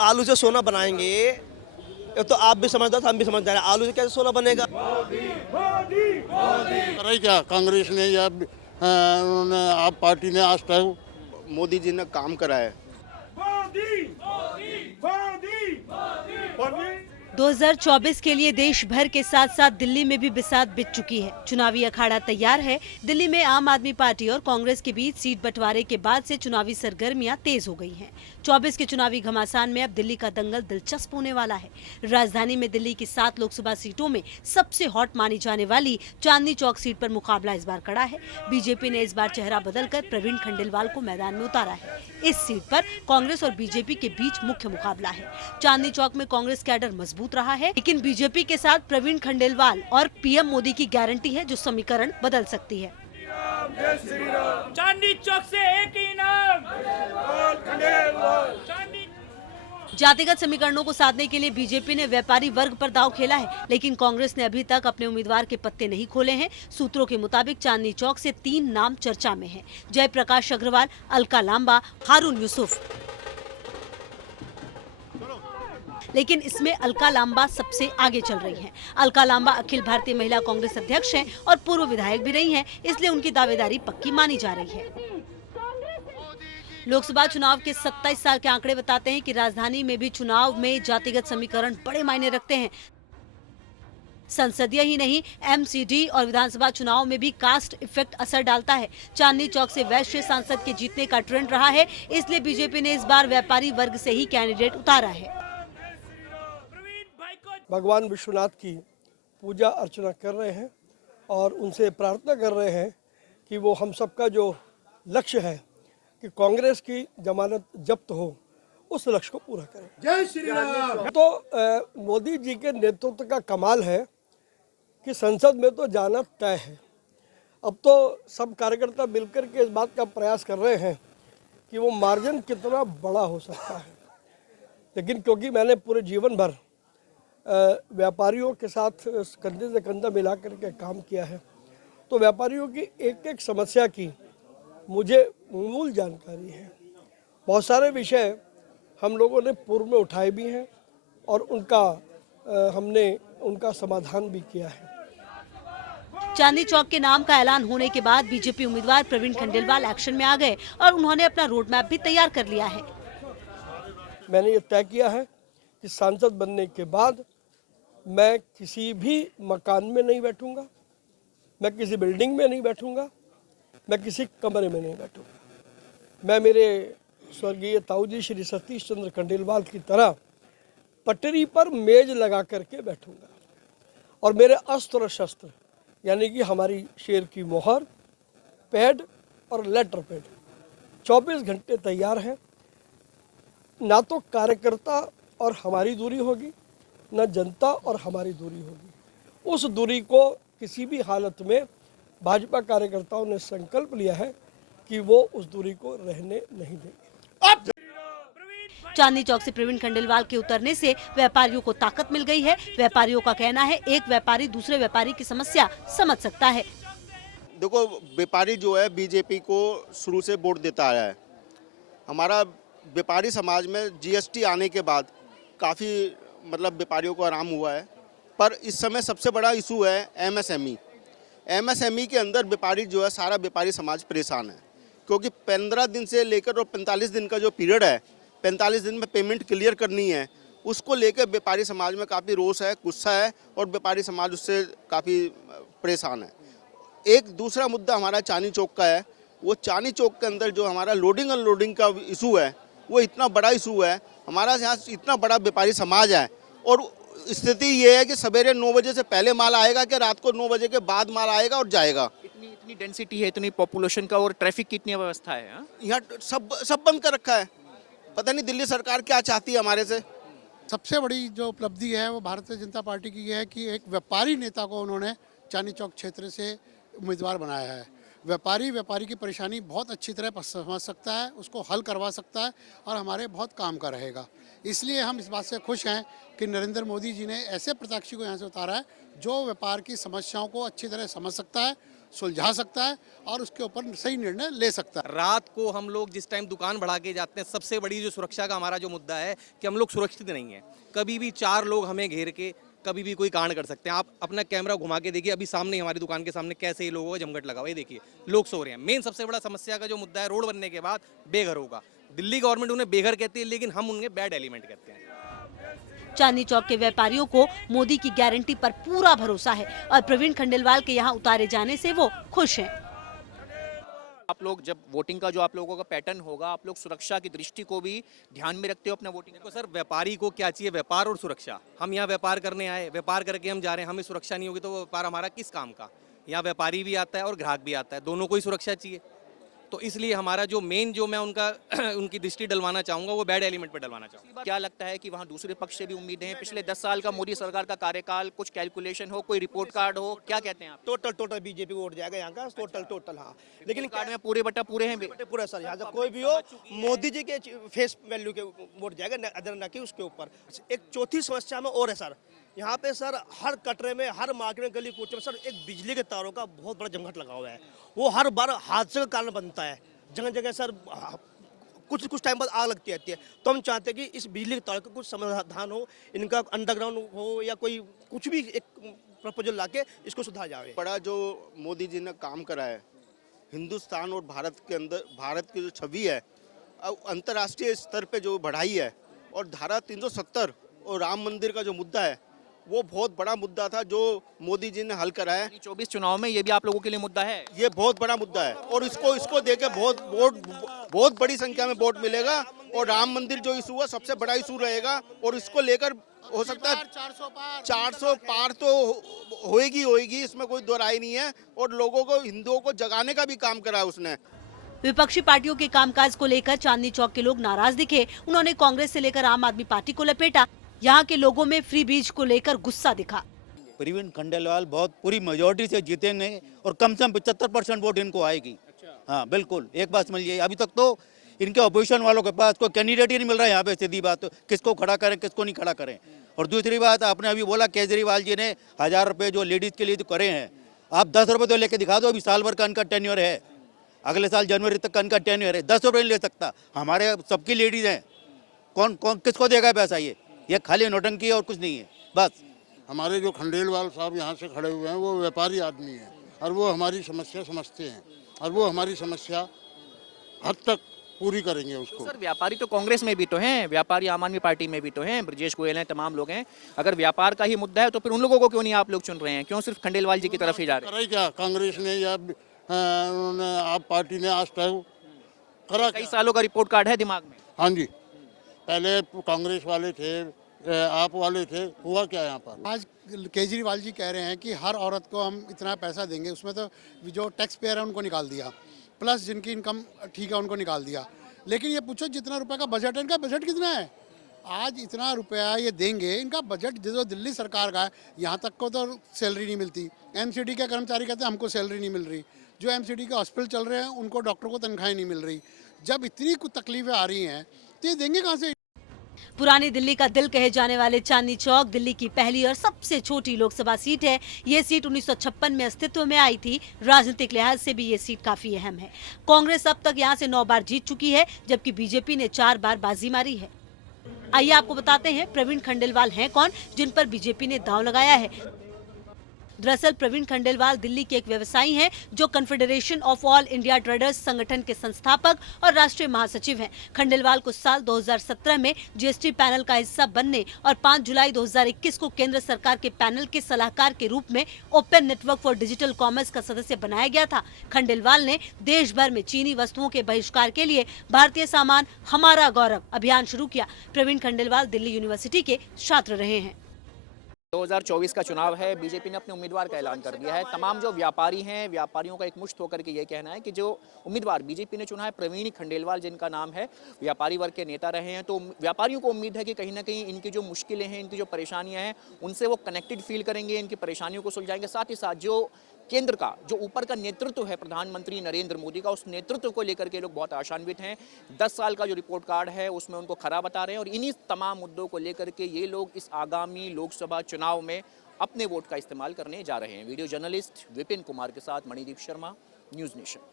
आलू से सोना बनाएंगे, ये तो आप भी समझदार हम भी समझदार हैं, आलू से कैसे सोना बनेगा। करा ही क्या कांग्रेस ने या उन्होंने आप पार्टी ने आज तक। मोदी जी ने काम करा है। 2024 के लिए देश भर के साथ साथ दिल्ली में भी बिसात बिछ चुकी है। चुनावी अखाड़ा तैयार है। दिल्ली में आम आदमी पार्टी और कांग्रेस के बीच सीट बंटवारे के बाद से चुनावी सरगर्मियां तेज हो गई हैं। 24 के चुनावी घमासान में अब दिल्ली का दंगल दिलचस्प होने वाला है। राजधानी में दिल्ली की 7 लोकसभा सीटों में सबसे हॉट मानी जाने वाली चांदनी चौक सीट पर मुकाबला इस बार कड़ा है। बीजेपी ने इस बार चेहरा बदलकर प्रवीण खंडेलवाल को मैदान में उतारा है। इस सीट पर कांग्रेस और बीजेपी के बीच मुख्य मुकाबला है। चांदनी चौक में कांग्रेस कैडर मजबूत रहा है, लेकिन बीजेपी के साथ प्रवीण खंडेलवाल और पीएम मोदी की गारंटी है जो समीकरण बदल सकती है। चांदनी चौक से एक ही नाम, जातिगत समीकरणों को साधने के लिए बीजेपी ने व्यापारी वर्ग पर दांव खेला है, लेकिन कांग्रेस ने अभी तक अपने उम्मीदवार के पत्ते नहीं खोले हैं। सूत्रों के मुताबिक चांदनी चौक से 3 नाम चर्चा में हैं: जयप्रकाश अग्रवाल, अलका लांबा, हारून यूसुफ। लेकिन इसमें अलका लांबा सबसे आगे चल रही हैं। अलका लांबा अखिल भारतीय महिला कांग्रेस अध्यक्ष हैं और पूर्व विधायक भी रही हैं, इसलिए उनकी दावेदारी पक्की मानी जा रही है। लोकसभा चुनाव के 27 साल के आंकड़े बताते हैं कि राजधानी में भी चुनाव में जातिगत समीकरण बड़े मायने रखते हैं। संसदीय ही नहीं, एमसीडी और विधानसभा चुनाव में भी कास्ट इफेक्ट असर डालता है। चांदनी चौक से वैश्य सांसद के जीतने का ट्रेंड रहा है, इसलिए बीजेपी ने इस बार व्यापारी वर्ग से ही कैंडिडेट उतारा है। भगवान विश्वनाथ की पूजा अर्चना कर रहे हैं और उनसे प्रार्थना कर रहे हैं कि वो हम सबका जो लक्ष्य है कि कांग्रेस की जमानत जब्त हो, उस लक्ष्य को पूरा करें। जय श्री राम। तो मोदी जी के नेतृत्व का कमाल है कि संसद में तो जाना तय है। अब तो सब कार्यकर्ता मिलकर के इस बात का प्रयास कर रहे हैं कि वो मार्जिन कितना बड़ा हो सकता है, लेकिन क्योंकि मैंने पूरे जीवन भर व्यापारियों के साथ कंधे से कंधा मिला करके काम किया है, तो व्यापारियों की एक एक समस्या की मुझे मूल जानकारी है। बहुत सारे विषय हम लोगों ने पूर्व में उठाए भी हैं और हमने उनका समाधान भी किया है। चांदनी चौक के नाम का ऐलान होने के बाद बीजेपी उम्मीदवार प्रवीण खंडेलवाल एक्शन में आ गए और उन्होंने अपना रोड मैप भी तैयार कर लिया है। मैंने ये तय किया है कि सांसद बनने के बाद मैं किसी भी मकान में नहीं बैठूंगा, मैं किसी बिल्डिंग में नहीं बैठूंगा, मैं किसी कमरे में नहीं बैठूंगा। मैं मेरे स्वर्गीय ताऊ जी श्री सतीश चंद्र खंडेलवाल की तरह पटरी पर मेज लगा करके बैठूंगा और मेरे अस्त्र शस्त्र यानी कि हमारी शेर की मोहर, पैड और लेटर पैड 24 घंटे तैयार है। ना तो कार्यकर्ता और हमारी दूरी होगी, न जनता और हमारी दूरी होगी। उस दूरी को किसी भी हालत में भाजपा कार्यकर्ताओं ने संकल्प लिया है कि वो उस दूरी को रहने नहीं देंगे। चांदनी चौक से प्रवीण खंडेलवाल के उतरने से व्यापारियों को ताकत मिल गई है। व्यापारियों का कहना है एक व्यापारी दूसरे व्यापारी की समस्या समझ सकता है। देखो, व्यापारी जो है बीजेपी को शुरू से वोट देता आया है। हमारा व्यापारी समाज में जीएसटी आने के बाद काफ़ी व्यापारियों को आराम हुआ है, पर इस समय सबसे बड़ा इशू है एमएसएमई। एमएसएमई के अंदर व्यापारी जो है, सारा व्यापारी समाज परेशान है, क्योंकि 15 दिन से लेकर और 45 दिन का जो पीरियड है, 45 दिन में पेमेंट क्लियर करनी है, उसको लेकर व्यापारी समाज में काफ़ी रोष है, गुस्सा है और व्यापारी समाज उससे काफ़ी परेशान है। एक दूसरा मुद्दा हमारा चांदनी चौक का है। वो चांदनी चौक के अंदर जो हमारा लोडिंग अनलोडिंग का इशू है, वो इतना बड़ा इशू है। हमारा यहाँ इतना बड़ा व्यापारी समाज है और स्थिति ये है कि सवेरे 9 बजे से पहले माल आएगा कि रात को 9 बजे के बाद माल आएगा और जाएगा। इतनी डेंसिटी है, इतनी पॉपुलेशन का और ट्रैफिक की इतनी व्यवस्था है। यहाँ सब बंद कर रखा है। पता नहीं दिल्ली सरकार क्या चाहती है हमारे से। सबसे बड़ी जो उपलब्धि है वो भारतीय जनता पार्टी की है कि एक व्यापारी नेता को उन्होंने चांदनी चौक क्षेत्र से उम्मीदवार बनाया है। व्यापारी की परेशानी बहुत अच्छी तरह समझ सकता है, उसको हल करवा सकता है और हमारे बहुत काम का रहेगा। इसलिए हम इस बात से खुश हैं कि नरेंद्र मोदी जी ने ऐसे प्रत्याशी को यहाँ से उतारा है जो व्यापार की समस्याओं को अच्छी तरह समझ सकता है सुलझा सकता है और उसके ऊपर सही निर्णय ले सकता है। रात को हम लोग जिस टाइम दुकान बढ़ा के जाते हैं, सबसे बड़ी जो सुरक्षा का हमारा जो मुद्दा है कि हम लोग सुरक्षित नहीं है। कभी भी 4 लोग हमें घेर के कभी भी कोई कांड कर सकते हैं। आप अपना कैमरा घुमा के देखिए, अभी सामने हमारी दुकान के सामने कैसे ही लोगों का जमघट लगा हुआ है, देखिए लोग सो रहे हैं। मेन सबसे बड़ा समस्या का जो मुद्दा है, रोड बनने के बाद बेघरों का। दिल्ली गवर्नमेंट उन्हें बेघर कहती है, लेकिन हम उन्हें बैड एलिमेंट कहते हैं। चांदनी चौक के व्यापारियों को मोदी की गारंटी पर पूरा भरोसा है और प्रवीण खंडेलवाल के यहाँ उतारे जाने से वो खुश हैं। आप लोग जब वोटिंग का जो आप लोगों का पैटर्न होगा, आप लोग सुरक्षा की दृष्टि को भी ध्यान में रखते हो अपना वोटिंग? देखो सर, व्यापारी को क्या चाहिए? व्यापार और सुरक्षा। हम यहाँ व्यापार करने आए, व्यापार करके हम जा रहे हैं, हमें सुरक्षा नहीं होगी तो वो व्यापार हमारा किस काम का? यहाँ व्यापारी भी आता है और ग्राहक भी आता है, दोनों को ही सुरक्षा चाहिए। तो इसलिए हमारा जो मेन जो मैं उनकी दृष्टि डलवाना चाहूँगा वो बैड एलिमेंट पर डलवाना चाहूँगा। क्या लगता है कि वहाँ दूसरे पक्ष से भी उम्मीदें हैं? पिछले 10 साल का मोदी सरकार का कार्यकाल, कुछ कैलकुलेशन हो, कोई रिपोर्ट कार्ड हो, क्या कहते हैं आप? टोटल बीजेपी को वोट जाएगा यहाँ का, टोटल हाँ। लेकिन कार्ड में पूरे बटा पूरे हैं? पूरा सर, यहाँ से कोई भी हो, मोदी जी के फेस वैल्यू के वोट जाएगा, अदर ना कि उसके ऊपर। एक चौथी समस्या में और है सर, यहाँ पे सर हर कटरे में, हर मार्केट में, गली कूचे में सर एक बिजली के तारों का बहुत बड़ा जमघट लगा हुआ है। वो हर बार हादसे का कारण बनता है। जगह जगह सर कुछ टाइम बाद आग लगती रहती है। तो हम चाहते हैं कि इस बिजली के तार का कुछ समाधान हो, इनका अंडरग्राउंड हो या कोई कुछ भी एक प्रपोजल लाके इसको सुधारा जाए। बड़ा जो मोदी जी ने काम करा है हिंदुस्तान और भारत के अंदर, भारत की जो छवि है अंतर्राष्ट्रीय स्तर पे जो बढ़ाई है, और धारा 370 और राम मंदिर का जो मुद्दा है वो बहुत बड़ा मुद्दा था जो मोदी जी ने हल करा है। 24 चुनाव में ये भी आप लोगों के लिए मुद्दा है? ये बहुत बड़ा मुद्दा है और इसको देके बहुत बड़ी संख्या में वोट मिलेगा। और राम मंदिर जो इशू है सबसे बड़ा इशू रहेगा और इसको लेकर हो सकता है 400 पार तो होएगी, इसमें कोई दो राय नहीं है। और लोगों को, हिंदुओं को जगाने का भी काम करा है उसने। विपक्षी पार्टियों के कामकाज को लेकर चांदनी चौक के लोग नाराज दिखे। उन्होंने कांग्रेस से लेकर आम आदमी पार्टी को लपेटा। यहाँ के लोगों में फ्री बीज को लेकर गुस्सा दिखा। प्रवीण खंडेलवाल बहुत पूरी मेजोरिटी से जीतेंगे और कम से कम 75% वोट इनको आएगी। हाँ बिल्कुल, एक बात समझिए, अभी तक तो इनके अपोजिशन वालों के पास कोई कैंडिडेट ही नहीं मिल रहा है यहाँ पे। सीधी बात, तो किसको खड़ा करें किसको नहीं खड़ा करें। और दूसरी बात, आपने अभी बोला केजरीवाल जी ने 1000 रुपये जो लेडीज के लिए तो करे हैं, आप 10 रुपये तो लेके दिखा दो। अभी साल भर का इनका टेन्योर है, अगले साल जनवरी तक का इनका टेन्योर है, 10 रुपये नहीं ले सकता। हमारे सबकी लेडीज हैं, कौन किसको देगा पैसा? ये खाली नोटंकी है और कुछ नहीं है बस। हमारे जो खंडेलवाल साहब यहाँ से खड़े हुए हैं वो व्यापारी आदमी हैं और वो हमारी समस्या समझते हैं और वो हमारी समस्या हद तक पूरी करेंगे उसको। सर व्यापारी तो कांग्रेस में भी तो हैं, व्यापारी आम आदमी पार्टी में भी तो हैं, ब्रजेश गोयल हैं, तमाम लोग हैं। अगर व्यापार का ही मुद्दा है तो फिर उन लोगों को क्यों नहीं आप लोग चुन रहे हैं? क्यों सिर्फ खंडेलवाल जी की तरफ ही जा रहे हैं? क्या कांग्रेस ने या आप पार्टी ने आज तक करा? कई सालों का रिपोर्ट कार्ड है दिमाग में। हाँ जी, पहले कांग्रेस वाले थे, आप वाले थे, हुआ क्या यहाँ पर? आज केजरीवाल जी कह रहे हैं कि हर औरत को हम इतना पैसा देंगे, उसमें तो जो टैक्स पेयर है उनको निकाल दिया, प्लस जिनकी इनकम ठीक है उनको निकाल दिया। लेकिन ये पूछो जितना रुपए का बजट है, इनका बजट कितना है? आज इतना रुपया ये देंगे, इनका बजट जो दिल्ली सरकार का है, यहाँ तक को तो सैलरी नहीं मिलती। एमसीडी के कर्मचारी कहते हैं हमको सैलरी नहीं मिल रही, जो एमसीडी के हॉस्पिटल चल रहे हैं उनको डॉक्टरों को तनख्वाहें नहीं मिल रही। जब इतनी कुछ तकलीफें आ रही हैं तो ये देंगे कहाँ से? पुरानी दिल्ली का दिल कहे जाने वाले चांदनी चौक दिल्ली की पहली और सबसे छोटी लोकसभा सीट है। ये सीट 1956 में अस्तित्व में आई थी। राजनीतिक लिहाज से भी ये सीट काफी अहम है। कांग्रेस अब तक यहाँ से 9 बार जीत चुकी है, जबकि बीजेपी ने 4 बार बाजी मारी है। आइए आपको बताते हैं प्रवीण खंडेलवाल हैं कौन, जिन पर बीजेपी ने दांव लगाया है। दरअसल प्रवीण खंडेलवाल दिल्ली के एक व्यवसायी हैं जो confederation of all India traders संगठन के संस्थापक और राष्ट्रीय महासचिव हैं। खंडेलवाल को साल 2017 में जीएसटी पैनल का हिस्सा बनने और 5 जुलाई 2021 को केंद्र सरकार के पैनल के सलाहकार के रूप में open network for digital commerce का सदस्य बनाया गया था। खंडेलवाल ने देश भर में चीनी वस्तुओं के बहिष्कार के लिए भारतीय सामान हमारा गौरव अभियान शुरू किया। प्रवीण खंडेलवाल दिल्ली यूनिवर्सिटी के छात्र रहे हैं। 2024 का चुनाव है, बीजेपी ने अपने उम्मीदवार का ऐलान कर दिया है। तमाम जो व्यापारी हैं, व्यापारियों का एक मुश्त होकर के ये कहना है कि जो उम्मीदवार बीजेपी ने चुना है प्रवीण खंडेलवाल जिनका नाम है, व्यापारी वर्ग के नेता रहे हैं, तो व्यापारियों को उम्मीद है कि कहीं ना कहीं इनकी जो मुश्किलें हैं, इनकी जो परेशानियां हैं, उनसे वो कनेक्टेड फील करेंगे, इनकी परेशानियों को सुलझाएंगे। साथ ही साथ जो केंद्र का जो ऊपर का नेतृत्व है प्रधानमंत्री नरेंद्र मोदी का, उस नेतृत्व को लेकर के लोग बहुत आशान्वित हैं। 10 साल का जो रिपोर्ट कार्ड है उसमें उनको खरा बता रहे हैं और इन्हीं तमाम मुद्दों को लेकर के ये लोग इस आगामी लोकसभा चुनाव में अपने वोट का इस्तेमाल करने जा रहे हैं। वीडियो जर्नलिस्ट विपिन कुमार के साथ मणिदीप शर्मा, न्यूज़ नेशन।